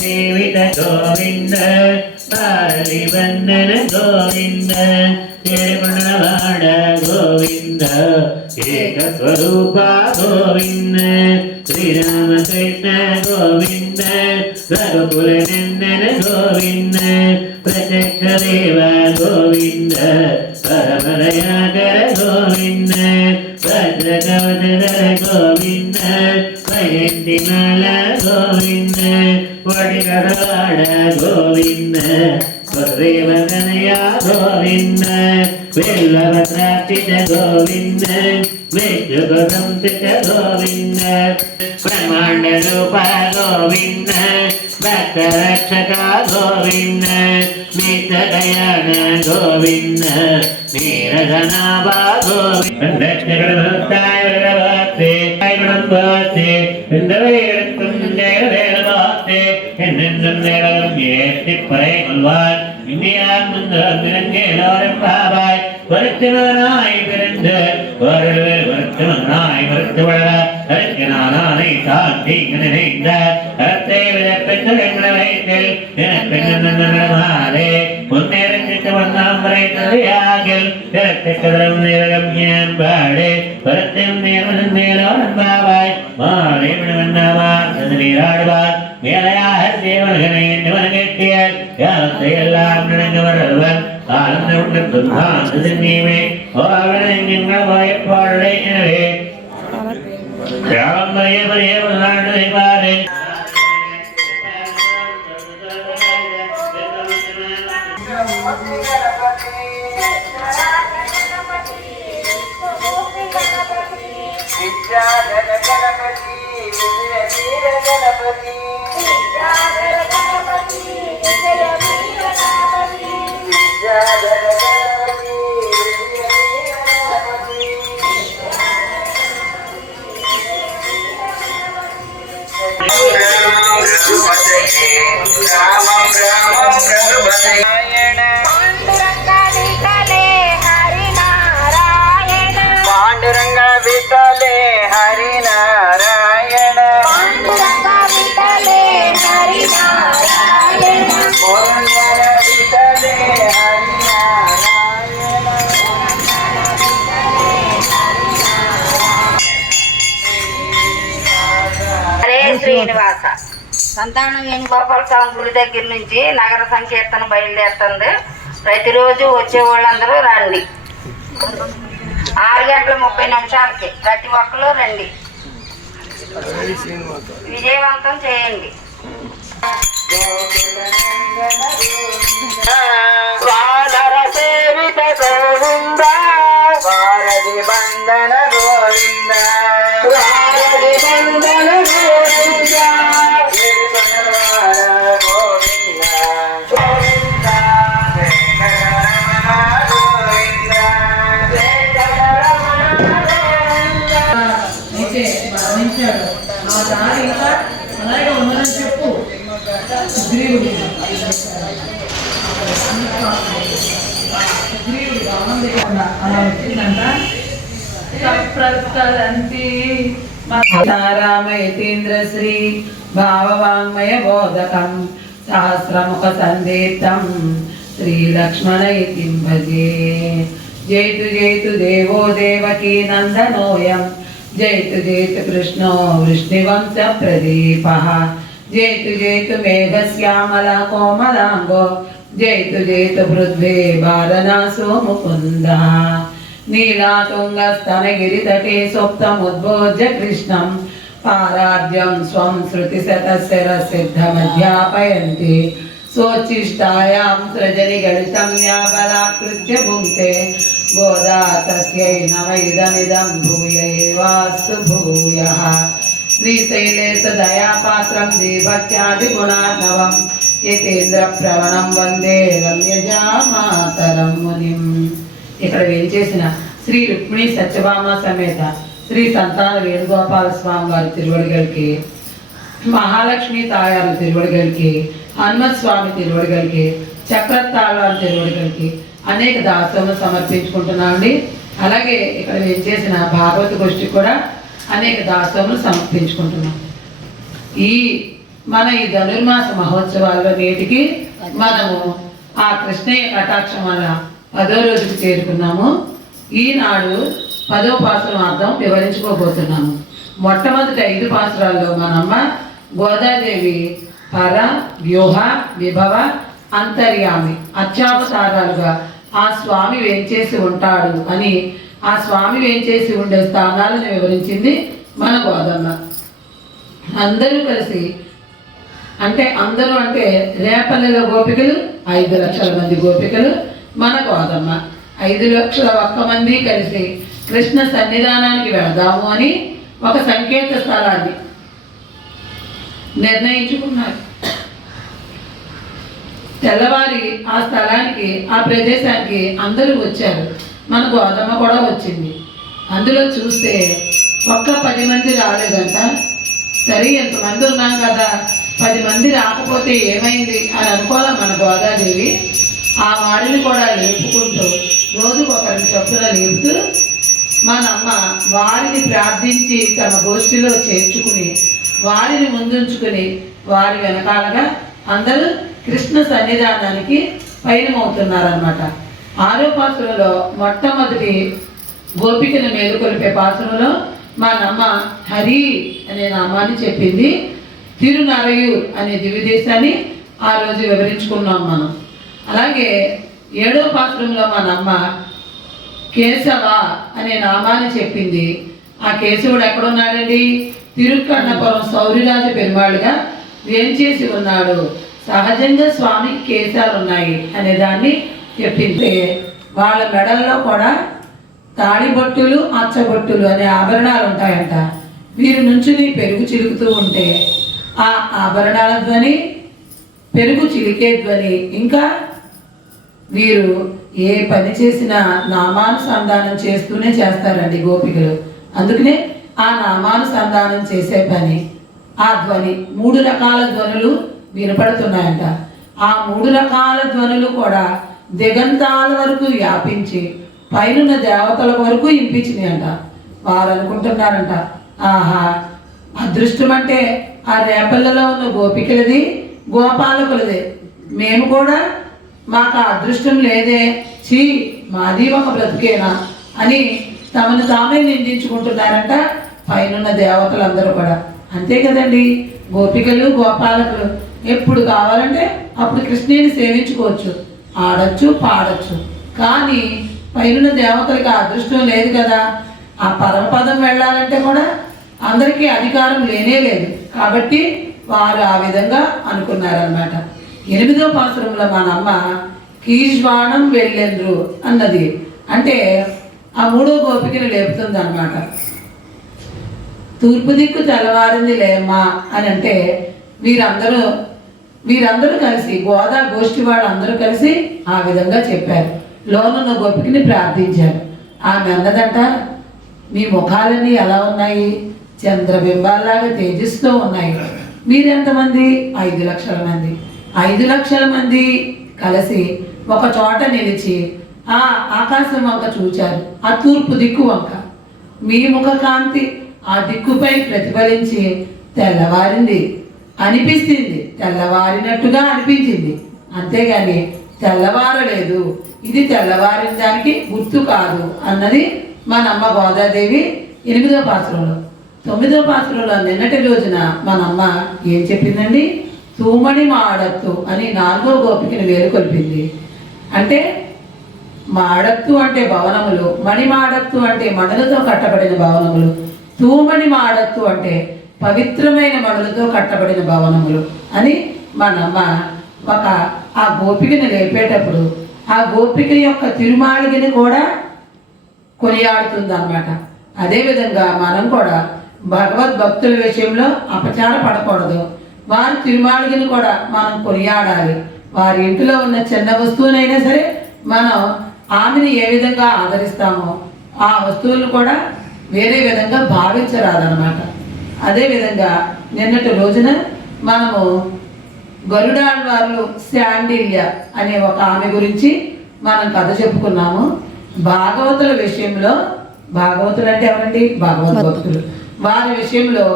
సేవిత గోవింద పారలి వందన గోవింద తిరుమలవాడ గోవింద ఏక స్వరూప గోవింద శ్రీరామకృష్ణ గోవింద రఘుకుల నందన గోవింద ప్రత్యక్ష దేవ గోవింద పరమదయాకర గోవింద భద్రకవచర గోవింద జయంతిమాల గోవింద వడిగడవాడ గోవింద వదేవనయ గోవింద బిల్లవద్రాక్షిత గోవింద విష్ణుగోదంసిత గోవింద బ్రహ్మాండ రూప గోవింద భక్తరక్షక గోవింద నిత్యదయాన గోవింద నీరజనాభ గోవింద దక్షిణభక్తాయ భక్తి భక్తి ఇంద్రవేదం జయవేద భక్తి என்னென்றும் நேரம் ஏற்றி பறை கொள்வார் இந்தியான் முந்திரங்கேலோரம் பாபாய் வருத்தினாய் பிறந்து வருத்தமனாய் வருத்து வளர அருக்கினானை சாந்தி நினைந்த கரத்தை விதப்பெற்ற வயிற்றில் எனப்பெண்ணே முன்னேறிட்டு வண்ணாம் வரையாகில் திறத்திற்கதரம் நேரம் ஏன்பாடு வருத்தம் நேரோரம் பாபாய் மாலை விடுவண்ணாவார் நீராடுவார் மேலையாக தேவர்களை கெட்டியால் யாரத்தை எல்லாம் நினைந்து வருவன் ஆனந்த நீமே எங்கள் வாய்ப்பாடுடைய எனவே நாடு पांडुरंग विठले हरि नारायण पांडुरंग विठले हरि नारायण पांडुरंग विठले हरि नारायण हरे श्रीनिवास సంతానం వేణుగోపాల స్వామి గుడి దగ్గర నుంచి నగర సంకీర్తన బయలుదేరుతుంది. ప్రతిరోజు వచ్చే వాళ్ళందరూ రండి. 6:30 ప్రతి ఒక్కరు రండి. విజయవంతం చేయండి. వారధి బంధన గోవింద వారధి బంధన గోవింద అలాగే ఉందని చెప్పు. అలా వచ్చిందంట. రామయతీంద్రశ్రీ భావవాంగ్మయ బోధకం సహస్రముఖ సందీప్తం శ్రీలక్ష్మణైతిం భజే. జైతు జైతు దేవో దేవకీ నందనోయం జైతు జైతు కృష్ణో వృష్ణివంశ ప్రదీపః జైతు జైతు మేఘశ్యామల కోమలాంగో జైతు జైతు పృథ్వీ వారణాసో ముకుందః. నీలాతుంగస్తనగిరితటే సుప్తముద్బోధ్య కృష్ణం పారార్ధ్యం స్వం శృతిశతశిరసిద్ధమధ్యాపయంతి సోచ్చిష్టాయాం సృజని గళితం యా బలాకృత్య భుంక్తే గోదా తస్యై నమైదమిదం భూయ ఏవాస్తు భూయః. శ్రీశైలేశ దయాపాత్రం దేవత్యాది గుణార్ణవం యతేంద్ర ప్రవణం వందే రమ్యజామాతరం మునిం. ఇక్కడ వేంచేసిన శ్రీ రుక్మిణి సత్యభామ సమేత శ్రీ సంతాన వేణుగోపాల స్వామి వారి తిరువడిగలకి, మహాలక్ష్మి తాయారు తిరువడిగలకి, హనుమత్ స్వామి తిరువడిగలకి, చక్రతాళాల తిరువడిగలకి అనేక దాసములు సమర్పించుకుంటున్నామండి. అలాగే ఇక్కడ వేంచేసిన భాగవత గోష్ఠి కూడా అనేక దాసములు సమర్పించుకుంటున్నాం. ఈ మన ఈ ధనుర్మాస మహోత్సవాల్లో నేటికి మనము ఆ కృష్ణయ్య కటాక్షం వల్ల 10వ రోజుకు చేరుకున్నాము. ఈనాడు 10వ పాసురం అర్థం వివరించుకోబోతున్నాము. మొట్టమొదటి 5 పాసురాల్లో మనమ్మ గోదాదేవి పర, వ్యూహ, విభవ, అంతర్యామి అత్యావతారాలుగా ఆ స్వామి వేంచేసి ఉంటాడు అని ఆ స్వామి వేంచేసి ఉండే స్థానాలను వివరించింది మన గోదమ్మ. అందరూ కలిసి అందరూ అంటే రేపల్లెలో గోపికలు 5 లక్షల మంది గోపికలు, మన గోదమ్మ 5 లక్షల ఒక్క మంది కలిసి కృష్ణ సన్నిధానానికి వెళదాము అని ఒక సంకేత స్థలాన్ని నిర్ణయించుకున్నారు. తెల్లవారి ఆ స్థలానికి ఆ ప్రదేశానికి అందరూ వచ్చారు. మన గోదమ్మ కూడా వచ్చింది. అందులో చూస్తే ఒక్క 10 మంది రాలేదంట. సరే ఎంతమంది ఉన్నాం కదా, 10 మంది రాకపోతే ఏమైంది అని అనుకోవాలి మన గోదాదేవి. ఆ వారిని కూడా లేపుకుంటూ రోజుకు ఒకరిని చొప్పున లేపుతూ మనమ్మ వారిని ప్రార్థించి తమ గోష్ఠిలో చేర్చుకుని వారిని ముందుంచుకుని వారి వెనకాలగా అందరూ కృష్ణ సన్నిధానానికి పయనమవుతున్నారన్నమాట. 6వ పాసురంలో మొట్టమొదటి గోపికను మేలుకొలిపే పాసురంలో మనమ్మ హరి అనే నామాన్ని చెప్పింది. తిరునరయూర్ అనే దివ్యదేశాన్ని ఆ రోజు వివరించుకున్నాం మనం. అలాగే 7వ పాసురంలో మనమ్మ కేశవ అనే నామాన్ని చెప్పింది. ఆ కేశవుడు ఎక్కడున్నాడండి? తిరుక్కన్నపురం సౌరిరాజ పెరుమాళ్ళుగా వేంచేసి ఉన్నాడు. సహజంగా స్వామికి కేశాలు ఉన్నాయి అనే దాన్ని చెప్పింది. వాళ్ళ మెడల్లో కూడా తాళిబొట్టులు, అచ్చబొట్టులు అనే ఆభరణాలు ఉంటాయంట. వీరి నుంచి పెరుగు చిలుకుతూ ఉంటే ఆ ఆభరణాల ధ్వని, పెరుగు చిలికే ధ్వని, ఇంకా వీరు ఏ పని చేసినా నామానుసంధానం చేస్తూనే చేస్తారండి గోపికలు. అందుకనే ఆ నామానుసంధానం చేసే పని, ఆ ధ్వని 3 రకాల ధ్వనులు వినపడుతున్నాయంట. ఆ 3 రకాల ధ్వనులు కూడా దిగంతాల వరకు వ్యాపించి పైనున్న దేవతల వరకు ఇంపించినాయంట. వారు అనుకుంటున్నారంట, ఆహా అదృష్టం అంటే ఆ రేపల్లలో ఉన్న గోపికలది, గోపాలకులదే. మేము కూడా మాకు ఆ అదృష్టం లేదే, చీ మాది ఒక బ్రతుకేనా అని తమను తామే నిందించుకుంటున్నారంట పైనున్న దేవతలందరూ కూడా. అంతే కదండి, గోపికలు గోపాలకులు ఎప్పుడు కావాలంటే అప్పుడు కృష్ణుని సేవించుకోవచ్చు, ఆడచ్చు, పాడచ్చు. కానీ పైనున్న దేవతలకు ఆ అదృష్టం లేదు కదా. ఆ పరమపదం వెళ్ళాలంటే కూడా అందరికీ అధికారం లేనే లేదు. కాబట్టి వారు ఆ విధంగా అనుకున్నారన్నమాట. 8వ పాసురంలో మనమ్మ కీజ్వాణం వెళ్ళెండ్రు అన్నది అంటే ఆ 3వ గోపికని లేపుతుంది అన్నమాట. తూర్పు దిక్కు తెల్లవారింది లేమ్మా అని అంటే వీరందరూ కలిసి గోదా గోష్ఠి వాళ్ళందరూ కలిసి ఆ విధంగా చెప్పారు. లోనున్న గోపికని ప్రార్థించారు. ఆమె అన్నదంట, మీ ముఖాలన్నీ ఎలా ఉన్నాయి? చంద్రబింబాల్లాగా తేజిస్తూ ఉన్నాయి. మీరెంతమంది? 5 లక్షల మంది. 5 లక్షల మంది కలిసి ఒక చోట నిలిచి ఆ ఆకాశం వంక చూచారు, ఆ తూర్పు దిక్కు వంక. మీ ముఖ కాంతి ఆ దిక్కుపై ప్రతిఫలించి తెల్లవారింది అనిపిస్తుంది, తెల్లవారినట్టుగా అనిపించింది. అంతేగాని తెల్లవారలేదు, ఇది తెల్లవారిన దానికి గుర్తు కాదు అన్నది మనమ్మ గోదాదేవి 8వ పాసురంలో. 9వ పాసురంలో నిన్నటి రోజున మనమ్మ ఏం చెప్పిందండి? తూమణి మాడత్తు అని 4వ గోపికని వేలుకొల్పింది. అంటే మాడత్తు అంటే భవనములు, మణిమాడత్తు అంటే మణులతో కట్టబడిన భవనములు, తూమణి మాడత్తు అంటే పవిత్రమైన మణులతో కట్టబడిన భవనములు అని మనమ్మ ఆ గోపికని లేపేటప్పుడు ఆ గోపిక యొక్క తిరుమాళికని కూడా కొనియాడుతుంది అన్నమాట. అదేవిధంగా మనం కూడా భగవద్భక్తుల విషయంలో అపచార పడకూడదు. వారి తిరుమాళికని కూడా మనం కొనియాడాలి. వారి ఇంటిలో ఉన్న చిన్న వస్తువునైనా సరే మనం ఆమెను ఏ విధంగా ఆదరిస్తామో ఆ వస్తువులను కూడా వేరే విధంగా భావించరాదనమాట. అదేవిధంగా నిన్నటి రోజున మనము గరుడాళ్వార్లు శాండిల్య అనే ఒక ఆమె గురించి మనం కథ చెప్పుకున్నాము. భాగవతుల విషయంలో, భాగవతులు అంటే ఎవరండి? భగవద్భక్తులు. వారి విషయంలో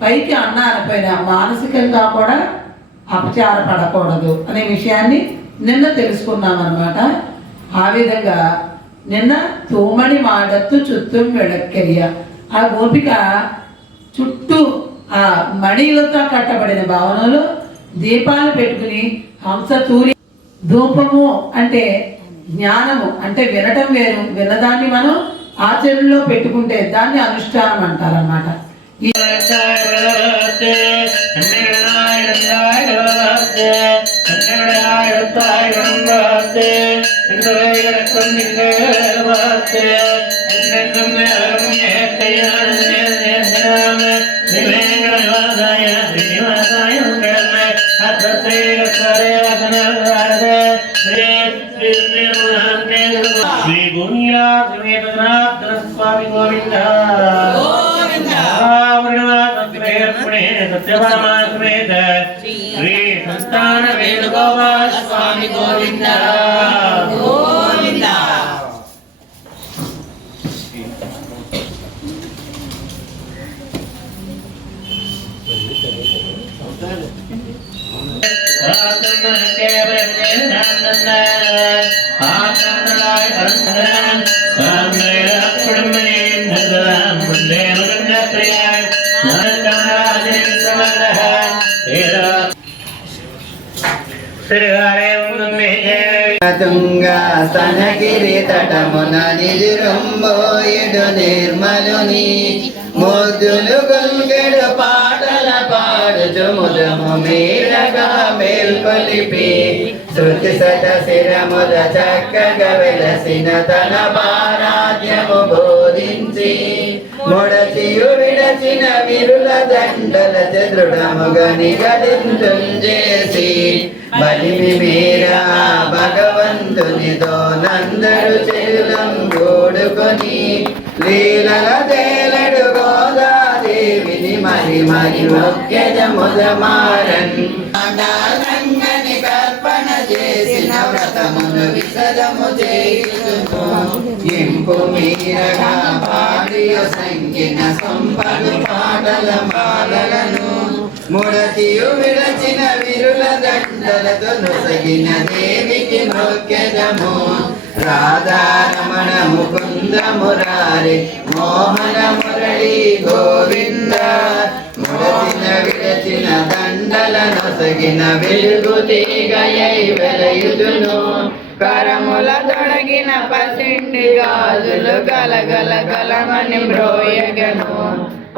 పైకి అన్న అనపోయినా మానసికంగా కూడా అపచారపడకూడదు అనే విషయాన్ని నిన్న తెలుసుకున్నాం అన్నమాట. ఆ విధంగా నిన్న తూమణి మాడత్తు చుట్టూ వెడక్కెరియ ఆ గోపిక చుట్టూ ఆ మణిలతో కట్టబడిన భవనంలో దీపాలు పెట్టుకుని హంస తూరి ధూపము అంటే జ్ఞానము అంటే వినటం వేరు, విన్నదాన్ని మనం ఆచరణలో పెట్టుకుంటే దాన్ని అనుష్ఠానం అంటారన్నమాట. శ్రీ గుణ్యా స్వామి గోవింద సత్యపరమాత్మేత శ్రీ సంతాన వేణుగోపాల స్వామి గోవింద గోవింద. తుంగా స్తనగిరి తటమున నిజుంబోయుడు నిర్మలుని ముద్దులు గొంగెడు పాటల పాడుచు ముదము మీరగా మేల్కొలిపి శృతి సత శిరముల చక్కగా వెలసిన తన పారాధ్యము బోధించి మొడచియు విడచిన విరుల దండల దృఢముగా నిగదించేసి బలిమి మీరా భగవంతునితో నందరు చెరులం గోడుకొని లీలల తేలడు గోదాదేవిని మరి మరి మొక్కెద ముదమారన్ రంగని కల్పన చేసిన వ్రతమును విసదము చేయును ఇంపు మీరగా పాడియ సంఖ్యన సంపలు పాటల మాలలను ముడచియు విడచిన విరుల దండలతో నొసగిన దేవికి మొక్కెదము రాధారమణ ముకుంద మురారి మోహన మురళి గోవింద ముడచిన విడచిన దండల నొసగిన వెలుగు తీగయై వెలయుదును కరముల తొడగిన పసిండి గాజులు గలగల గలమని మ్రోయగను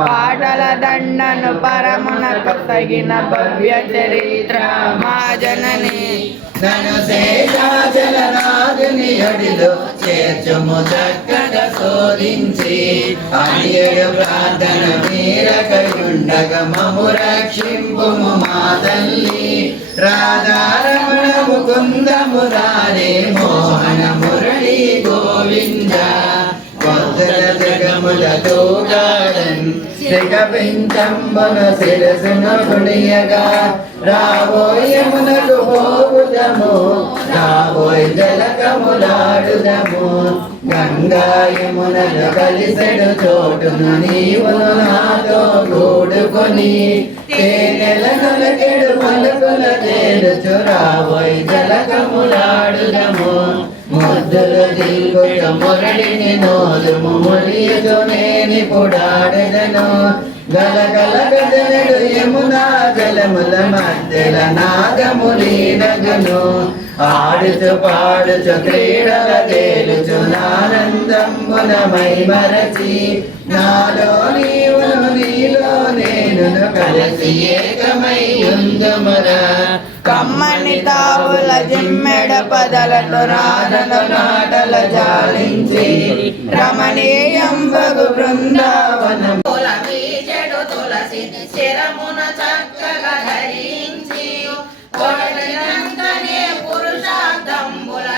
పాటల దండను పరమున కొసగిన భవ్య చరిత్ర మా జనని నను శేషాచలనాథుని అడిలో చేర్చుము చక్కగా శోధించి అడియడు ప్రార్థన మీరకయుండగ మము రక్షింపుము మా తల్లి రాధారమణ ముకుంద మురారే మోహన మురళి గోవింద కొత్తల జగముల తోగాడన్ శ్రీగపించంబన శిరసును గుణియగా రాబోయమునకు పోవుదము రాబోయ్ జలకములాడుదము గంగాయమునలు కలిసెడు చోటును నీవు నాతో కూడుకొని తేనెల నొలకెడు మలుకుల తేలుచు రాబోయ్ జలకములాడుదము ముద్దులు దిల్గుట మురళిని నోదుము ములియచు నేని పుడాడెదను గలగల గజనడు యమునా జలముల మధ్యల నాగములీనగను ఆడుచు పాడుచు క్రీడల తేలుచు నానందంబున మై మరచి నాలో నీవును నీలో నేను కలిసి ఏకమై ఉందుమరా కమ్మని తావుల జిమ్మెడ పదలతో రాధన నాటల జాలించి రమణీయంబగు బృందావనం తులసిని శిరమున చక్కగా ధరించి కొడలినంతనే పురుషార్థంబుల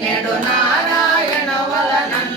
నేడు నారాయణ వలనన్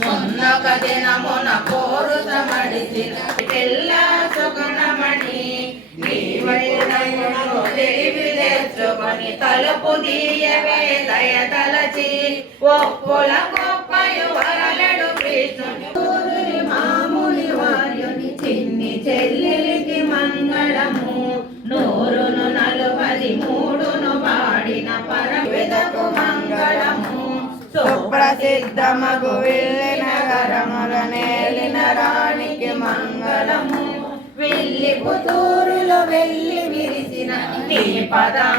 మున్నొక దినమున కోరుతమడిచిన పిల్ల సుగుణమణి తెలివి తెచ్చుకొని తలుపు తీయవే దయ తలచి ఒప్పుల గొప్పయు వరలడు కృష్ణుని మాముని వార్యుని చిన్ని చెల్లెలికి ప్రసిద్ధమగు విల్లి నగరముల నేలిన రాణికి మంగళము. విల్లి పుతూరులో వెళ్ళి విరిసిన నీ పదం